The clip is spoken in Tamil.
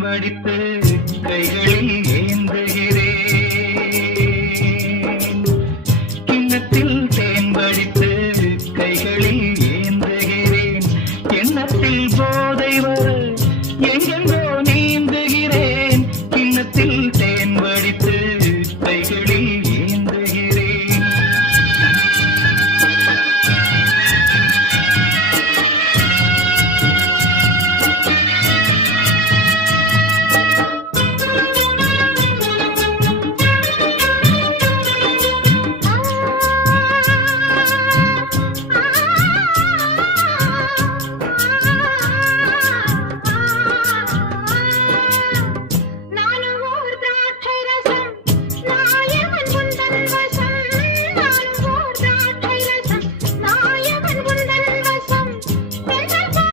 வடித்து கைகளில் ஏந்துகிறேன். கிண்ணத்தில் தேன் வடித்து கைகளில் ஏந்துகிறேன். எண்ணத்தில் போதை வர